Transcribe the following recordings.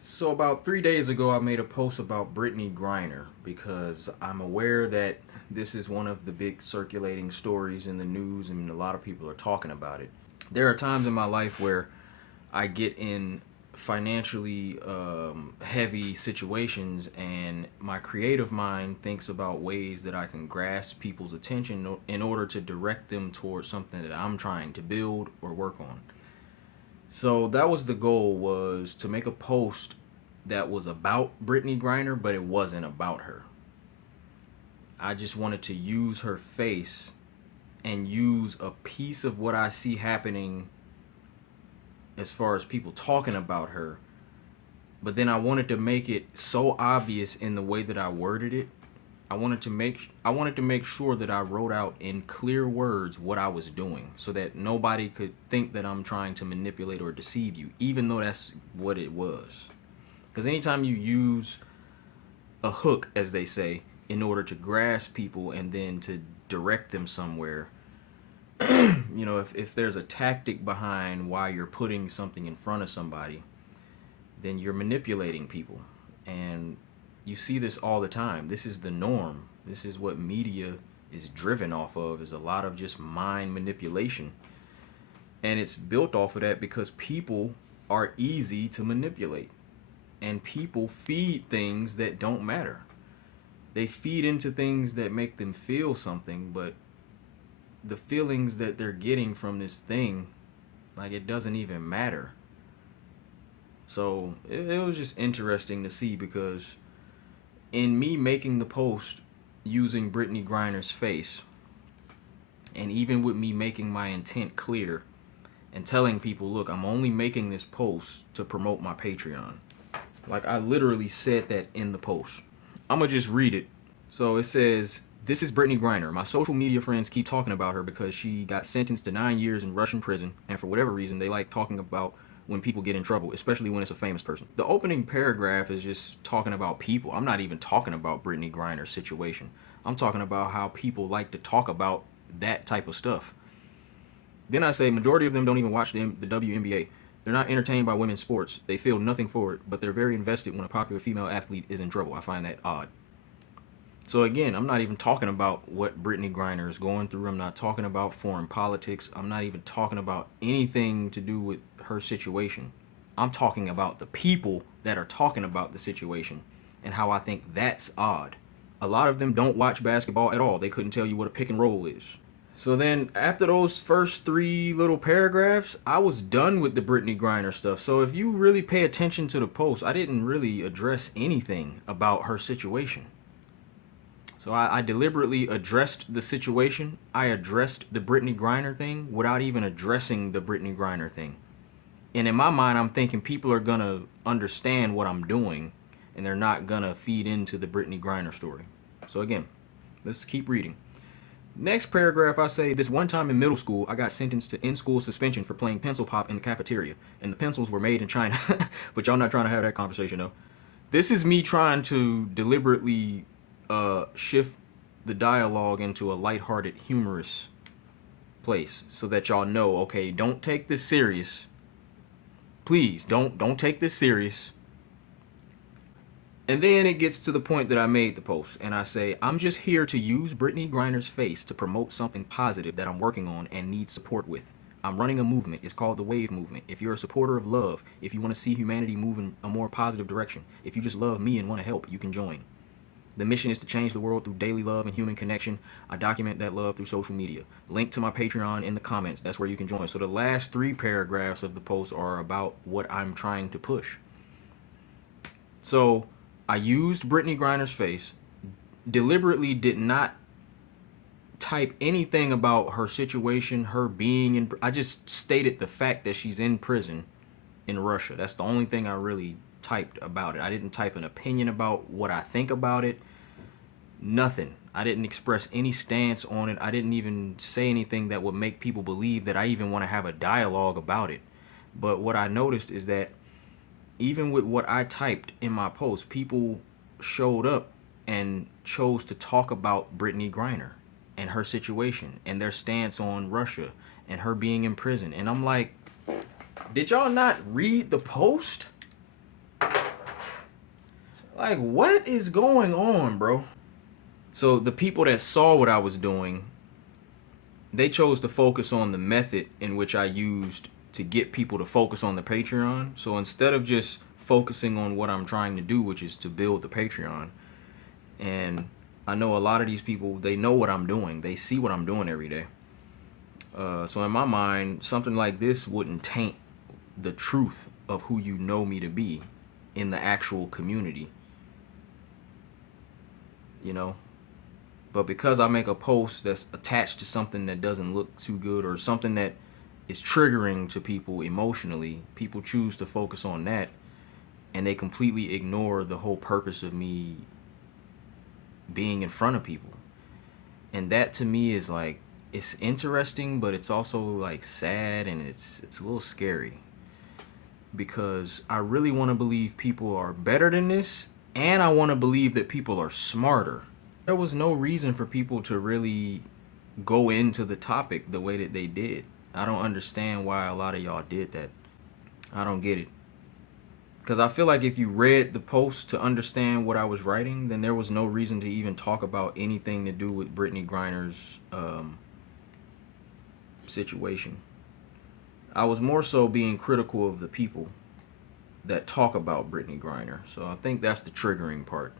So about 3 days ago, I made a post about Brittany Griner because I'm aware that this is one of the big circulating stories in the news, and a lot of people are talking about it. There are times in my life where I get in financially heavy situations, and my creative mind thinks about ways that I can grasp people's attention in order to direct them towards something that I'm trying to build or work on. So that was the goal, was to make a post that was about Brittany Griner, but it wasn't about her. I just wanted to use her face and use a piece of what I see happening as far as people talking about her. But then I wanted to make it so obvious in the way that I worded it. I wanted to make sure that I wrote out in clear words what I was doing so that nobody could think that I'm trying to manipulate or deceive you, even though that's what it was. Because anytime you use a hook, as they say, in order to grasp people and then to direct them somewhere, if there's a tactic behind why you're putting something in front of somebody, then you're manipulating people. And you see this all the time. This is the norm. This is what media is driven off of, is a lot of just mind manipulation. And it's built off of that because people are easy to manipulate. And people feed things that don't matter. They feed into things that make them feel something, but the feelings that they're getting from this thing, like, it doesn't even matter. So it was just interesting to see because in me making the post using Brittany Griner's face, and even with me making my intent clear and telling people, look, I'm only making this post to promote my Patreon. Like, I literally said that in the post. I'm going to just read it. So it says, "This is Brittany Griner. My social media friends keep talking about her because she got sentenced to 9 years in Russian prison, and for whatever reason, they like talking about when people get in trouble, especially when it's a famous person." The opening paragraph is just talking about people. I'm not even talking about Brittany Griner's situation. I'm talking about how people like to talk about that type of stuff. Then I say, majority of them don't even watch the WNBA. They're not entertained by women's sports. They feel nothing for it, but they're very invested when a popular female athlete is in trouble. I find that odd. So again, I'm not even talking about what Brittany Griner is going through. I'm not talking about foreign politics. I'm not even talking about anything to do with her situation. I'm talking about the people that are talking about the situation and how I think that's odd. A lot of them don't watch basketball at all. They couldn't tell you what a pick and roll is. So then, after those first three little paragraphs, I was done with the Brittany Griner stuff. So if you really pay attention to the post, I didn't really address anything about her situation. So I deliberately addressed the situation. I addressed the Brittany Griner thing without even addressing the Brittany Griner thing. And in my mind, I'm thinking people are going to understand what I'm doing and they're not going to feed into the Brittany Griner story. So again, let's keep reading. Next paragraph, I say, "This one time in middle school, I got sentenced to in-school suspension for playing pencil pop in the cafeteria, and the pencils were made in China." But y'all not trying to have that conversation, though. This is me trying to deliberately shift the dialogue into a lighthearted, humorous place, so that y'all know, okay, don't take this serious. Please don't take this serious. And then it gets to the point that I made the post, and I say, "I'm just here to use Brittany Griner's face to promote something positive that I'm working on and need support with. I'm running a movement. It's called the Wave Movement. If you're a supporter of love, if you want to see humanity move in a more positive direction, if you just love me and want to help, you can join. The mission is to change the world through daily love and human connection. I document that love through social media. Link to my Patreon in the comments. That's where you can join." So the last three paragraphs of the post are about what I'm trying to push. So I used Brittany Griner's face, deliberately did not type anything about her situation, her being in. I just stated the fact that she's in prison in Russia. That's the only thing I really typed about it. I didn't type an opinion about what I think about it. Nothing. I didn't express any stance on it. I didn't even say anything that would make people believe that I even want to have a dialogue about it. But what I noticed is that even with what I typed in my post, people showed up and chose to talk about Brittany Griner and her situation and their stance on Russia and her being in prison. And I'm like, did y'all not read the post? Like, what is going on, bro? So the people that saw what I was doing, they chose to focus on the method in which I used to get people to focus on the Patreon. So instead of just focusing on what I'm trying to do, which is to build the Patreon, and I know a lot of these people, they know what I'm doing. They see what I'm doing every day. So in my mind, something like this wouldn't taint the truth of who you know me to be in the actual community, you know. But because I make a post that's attached to something that doesn't look too good or something that is triggering to people emotionally, people choose to focus on that and they completely ignore the whole purpose of me being in front of people. And that to me is like, it's interesting, but it's also like sad, and it's a little scary because I really want to believe people are better than this, and I want to believe that people are smarter. There was no reason for people to really go into the topic the way that they did. I don't understand why a lot of y'all did that. I don't get it. Because I feel like if you read the post to understand what I was writing, then there was no reason to even talk about anything to do with Brittany Griner's situation. I was more so being critical of the people that talk about Brittany Griner. So I think that's the triggering part.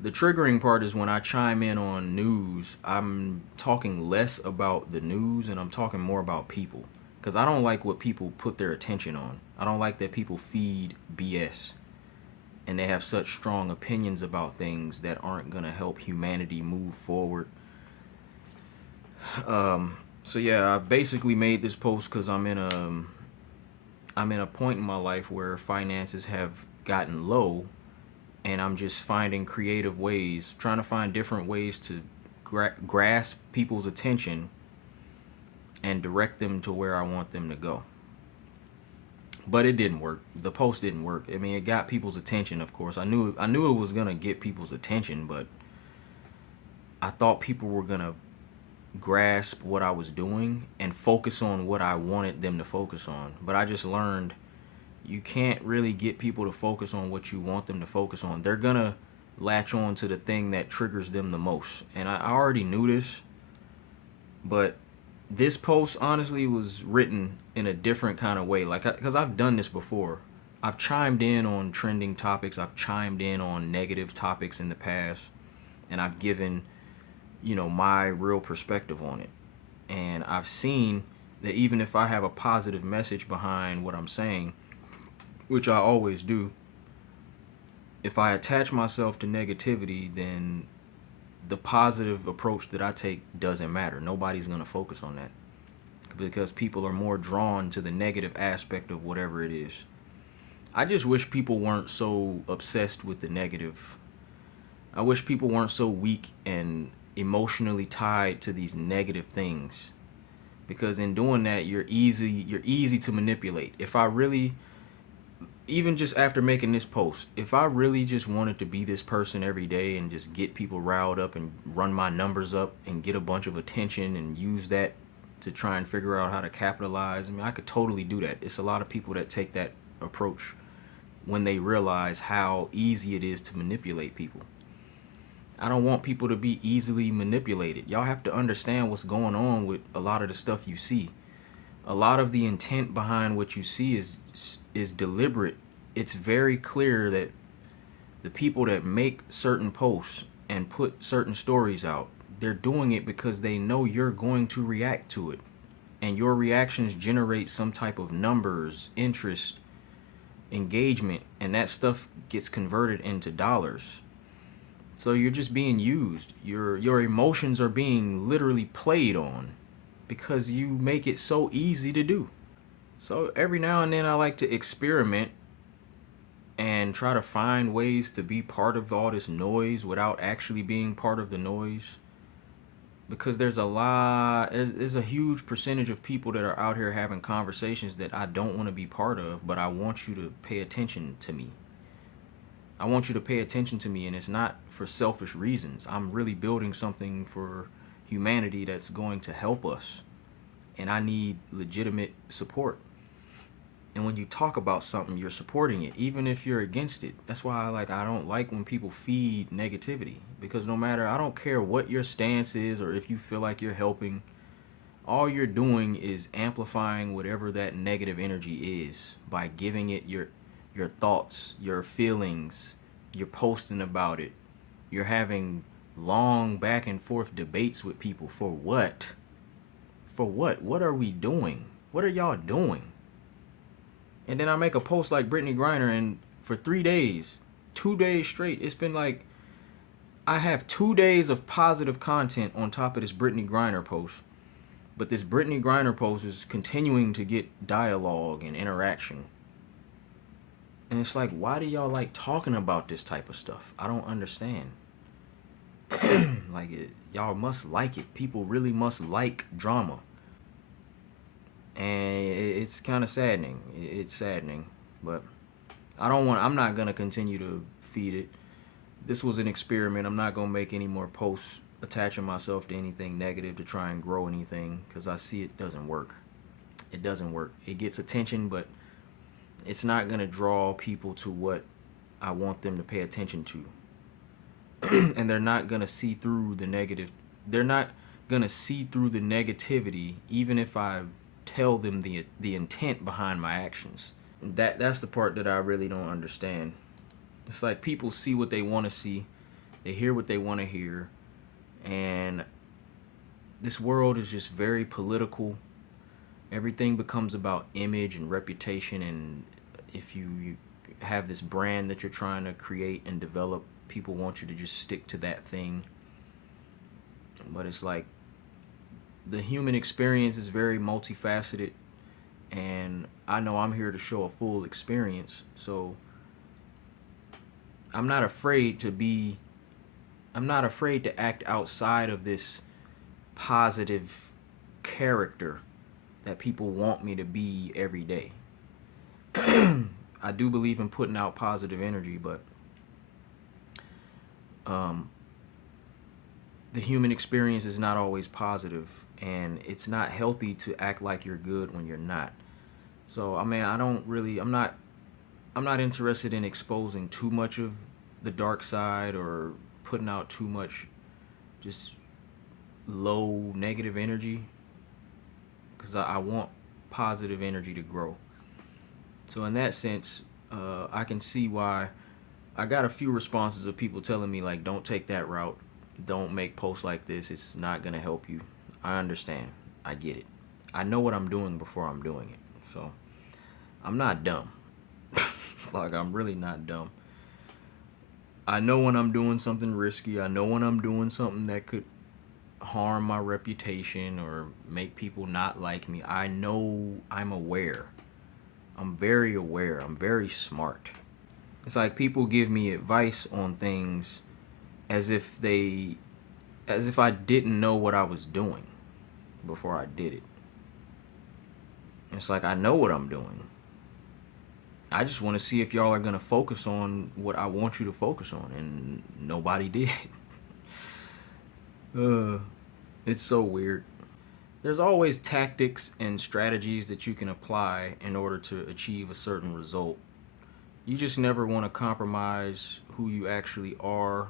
The triggering part is when I chime in on news, I'm talking less about the news and I'm talking more about people. Because I don't like what people put their attention on. I don't like that people feed BS and they have such strong opinions about things that aren't going to help humanity move forward. So yeah, I basically made this post because I'm in a point in my life where finances have gotten low, and I'm just finding creative ways, trying to find different ways to grasp people's attention and direct them to where I want them to go. But it didn't work. The post didn't work. I mean, it got people's attention, of course. I knew it was gonna get people's attention, but I thought people were gonna grasp what I was doing and focus on what I wanted them to focus on. But I just learned you can't really get people to focus on what you want them to focus on. They're gonna latch on to the thing that triggers them the most. And I already knew this, but this post honestly was written in a different kind of way. Like, because I've done this before. I've chimed in on trending topics. I've chimed in on negative topics in the past, and I've given, my real perspective on it. And I've seen that even if I have a positive message behind what I'm saying, which I always do, if I attach myself to negativity, then the positive approach that I take doesn't matter. Nobody's going to focus on that because people are more drawn to the negative aspect of whatever it is. I just wish people weren't so obsessed with the negative. I wish people weren't so weak and emotionally tied to these negative things, because in doing that you're easy to manipulate. If I really, even just after making this post, if I really just wanted to be this person every day and just get people riled up and run my numbers up and get a bunch of attention and use that to try and figure out how to capitalize, I mean, I could totally do that. It's a lot of people that take that approach when they realize how easy it is to manipulate people. I don't want people to be easily manipulated. Y'all have to understand what's going on with a lot of the stuff you see. A lot of the intent behind what you see is deliberate. It's very clear that the people that make certain posts and put certain stories out, they're doing it because they know you're going to react to it. And your reactions generate some type of numbers, interest, engagement, and that stuff gets converted into dollars. So you're just being used. Your emotions are being literally played on because you make it so easy to do. So every now and then I like to experiment and try to find ways to be part of all this noise without actually being part of the noise. Because there's a huge percentage of people that are out here having conversations that I don't want to be part of, but I want you to pay attention to me. I want you to pay attention to me, and it's not for selfish reasons. I'm really building something for humanity that's going to help us, and I need legitimate support. And when you talk about something, you're supporting it, even if you're against it. That's why I don't like when people feed negativity, because no matter, I don't care what your stance is or if you feel like you're helping, all you're doing is amplifying whatever that negative energy is by giving it your thoughts, your feelings. You're posting about it. You're having long back and forth debates with people for what? For what? What are we doing? What are y'all doing? And then I make a post like Brittany Griner, and for 3 days, 2 days straight, it's been like I have 2 days of positive content on top of this Brittany Griner post. But this Brittany Griner post is continuing to get dialogue and interaction. And it's like, why do y'all like talking about this type of stuff? I don't understand. Y'all must like it. People really must like drama. And it's kind of saddening. It's saddening. But I'm not going to continue to feed it. This was an experiment. I'm not going to make any more posts attaching myself to anything negative to try and grow anything, because I see it doesn't work. It doesn't work. It gets attention, but it's not going to draw people to what I want them to pay attention to. And they're not going to see through the negative. They're not going to see through the negativity, even if I tell them the intent behind my actions. That's the part that I really don't understand. It's like people see what they want to see, they hear what they want to hear, and this world is just very political. Everything becomes about image and reputation, and if you have this brand that you're trying to create and develop, people want you to just stick to that thing. But it's like the human experience is very multifaceted, and I know I'm here to show a full experience, so I'm not afraid to act outside of this positive character that people want me to be every day. I do believe in putting out positive energy, but the human experience is not always positive, and it's not healthy to act like you're good when you're not. So I mean, I'm not interested in exposing too much of the dark side or putting out too much just low negative energy, because I want positive energy to grow. So in that sense, I can see why I got a few responses of people telling me like, don't take that route, don't make posts like this, it's not gonna help you. I understand. I get it. I know what I'm doing before I'm doing it. So I'm not dumb. Like, I'm really not dumb. I know when I'm doing something risky. I know when I'm doing something that could harm my reputation or make people not like me. I know. I'm aware. I'm very aware. I'm very smart. It's like people give me advice on things as if I didn't know what I was doing before I did it. It's like, I know what I'm doing. I just want to see if y'all are going to focus on what I want you to focus on, and nobody did. It's so weird. There's always tactics and strategies that you can apply in order to achieve a certain result. You just never want to compromise who you actually are.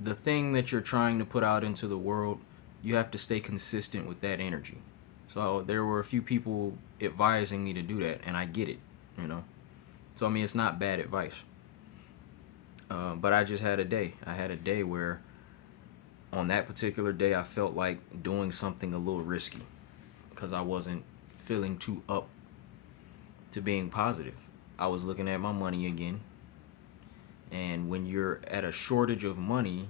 The thing that you're trying to put out into the world, you have to stay consistent with that energy. So there were a few people advising me to do that, and I get it, you know. So I mean, it's not bad advice. But I just had a day. I had a day where, on that particular day, I felt like doing something a little risky because I wasn't feeling too up to being positive. I was looking at my money again. And when you're at a shortage of money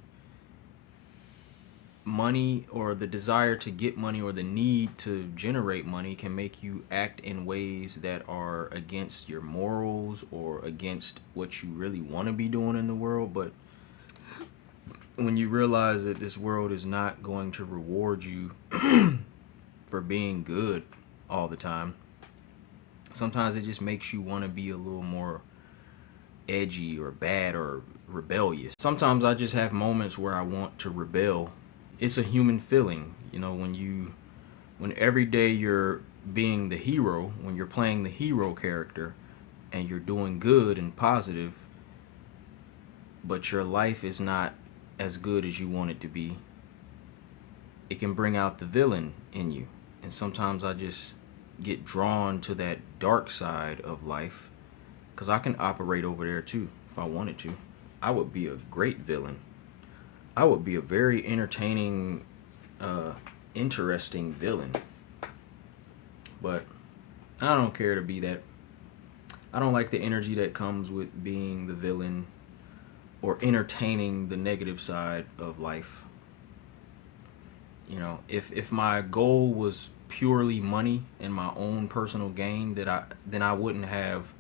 or the desire to get money or the need to generate money can make you act in ways that are against your morals or against what you really want to be doing in the world. But when you realize that this world is not going to reward you for being good all the time, sometimes it just makes you want to be a little more edgy or bad or rebellious. Sometimes I just have moments where I want to rebel. It's a human feeling, you know, when every day you're being the hero, when you're playing the hero character and you're doing good and positive, but your life is not as good as you want it to be, it can bring out the villain in you. And sometimes I just get drawn to that dark side of life because I can operate over there too if I wanted to. I would be a great villain. I would be a very entertaining, interesting villain. But I don't care to be that. I don't like the energy that comes with being the villain or entertaining the negative side of life. You know, if my goal was purely money and my own personal gain, then I wouldn't have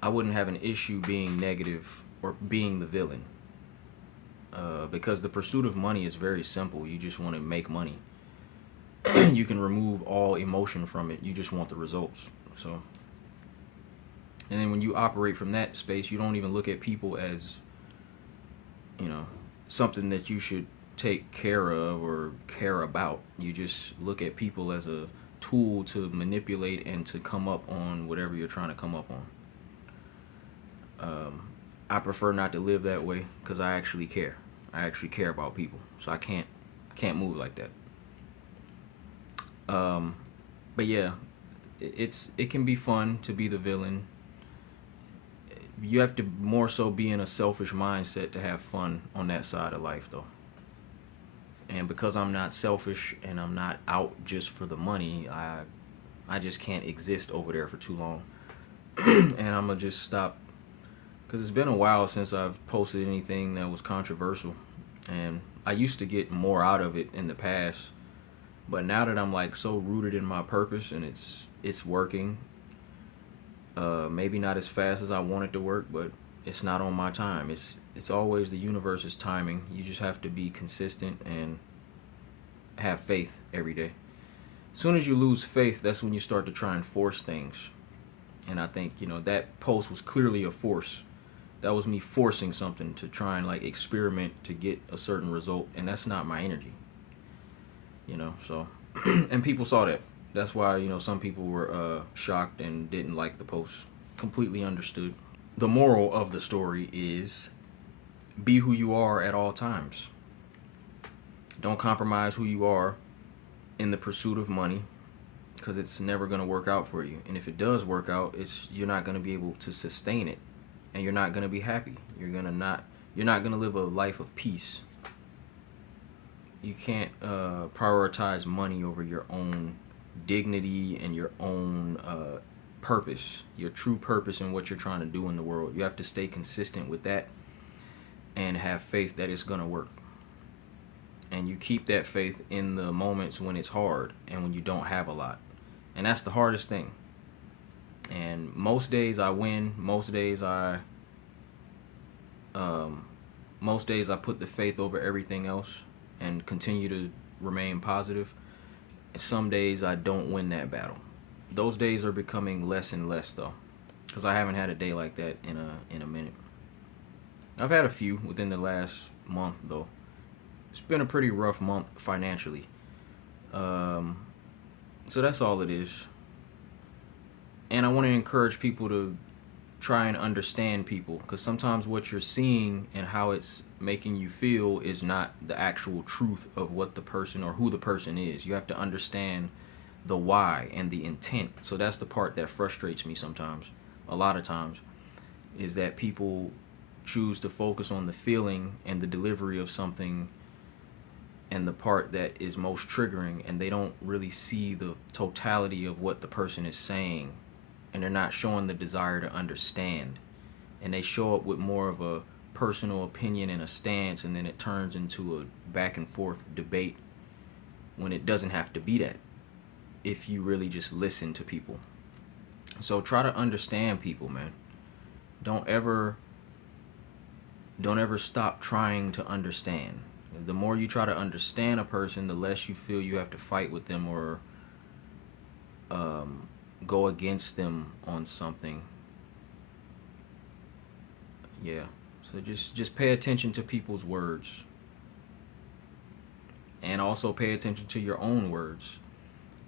an issue being negative or being the villain. Because the pursuit of money is very simple. You just want to make money. You can remove all emotion from it. You just want the results. So, and then when you operate from that space, you don't even look at people as, you know, something that you should take care of or care about. You just look at people as a tool to manipulate and to come up on whatever you're trying to come up on. I prefer not to live that way because I actually care. I actually care about people, so I can't move like that. But yeah, it can be fun to be the villain. You have to more so be in a selfish mindset to have fun on that side of life, though. And because I'm not selfish and I'm not out just for the money, I just can't exist over there for too long. And I'm gonna just stop because it's been a while since I've posted anything that was controversial, and I used to get more out of it in the past. But now that I'm like so rooted in my purpose and it's working, maybe not as fast as I want it to work, but it's not on my time. It's always the universe's timing. You just have to be consistent and have faith every day. As soon as you lose faith, that's when you start to try and force things. And I think, you know, that post was clearly a force. That was me forcing something to try and like experiment to get a certain result, and that's not my energy. You know, so and people saw that. That's why, you know, some people were shocked and didn't like the post. Completely understood. The moral of the story is be who you are at all times. Don't compromise who you are in the pursuit of money because it's never going to work out for you. And if it does work out, you're not going to be able to sustain it, and you're not going to be happy. You're not going to live a life of peace. You can't prioritize money over your own dignity and your own purpose, your true purpose and what you're trying to do in the world. You have to stay consistent with that and have faith that it's going to work. And you keep that faith in the moments when it's hard and when you don't have a lot. And that's the hardest thing. And most days I win. Most days I put the faith over everything else and continue to remain positive. And some days I don't win that battle. Those days are becoming less and less though, because I haven't had a day like that in a minute. I've had a few within the last month though. It's been a pretty rough month financially. So that's all it is. And I want to encourage people to try and understand people, because sometimes what you're seeing and how it's making you feel is not the actual truth of what the person or who the person is. You have to understand the why and the intent. So that's the part that frustrates me sometimes, a lot of times, is that people choose to focus on the feeling and the delivery of something and the part that is most triggering, and they don't really see the totality of what the person is saying, and they're not showing the desire to understand, and they show up with more of a personal opinion and a stance, and then it turns into a back and forth debate when it doesn't have to be that if you really just listen to people. So try to understand people, man. Don't ever stop trying to understand. The more you try to understand a person, the less you feel you have to fight with them or go against them on something. Yeah. So just pay attention to people's words, and also pay attention to your own words,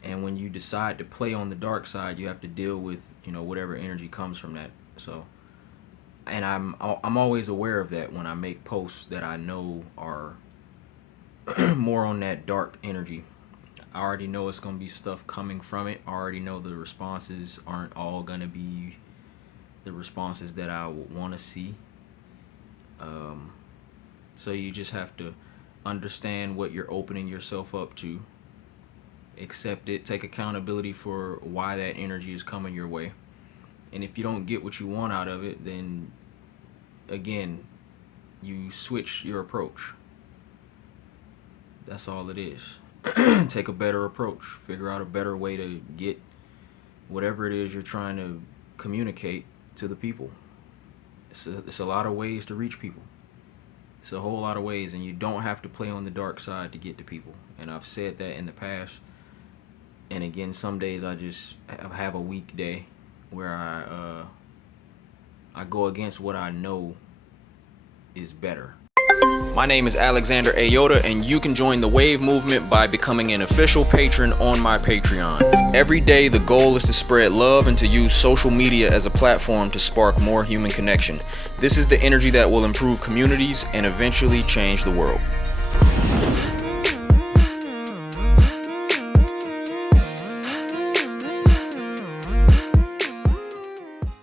And when you decide to play on the dark side, you have to deal with, whatever energy comes from that. So, and I'm always aware of that when I make posts that I know are more on that dark energy. I already know it's going to be stuff coming from it. I already know the responses aren't all going to be the responses that I would want to see. So you just have to understand what you're opening yourself up to, accept it, take accountability for why that energy is coming your way. And if you don't get what you want out of it, then again, you switch your approach. That's all it is. Take a better approach. Figure out a better way to get whatever it is you're trying to communicate to the people. It's a lot of ways to reach people. It's a whole lot of ways, and you don't have to play on the dark side to get to people. And I've said that in the past. And again, some days I just have a weak day where I go against what I know is better. My name is Alexander Ayota, and you can join the Wave movement by becoming an official patron on my Patreon. Every day, the goal is to spread love and to use social media as a platform to spark more human connection. This is the energy that will improve communities and eventually change the world.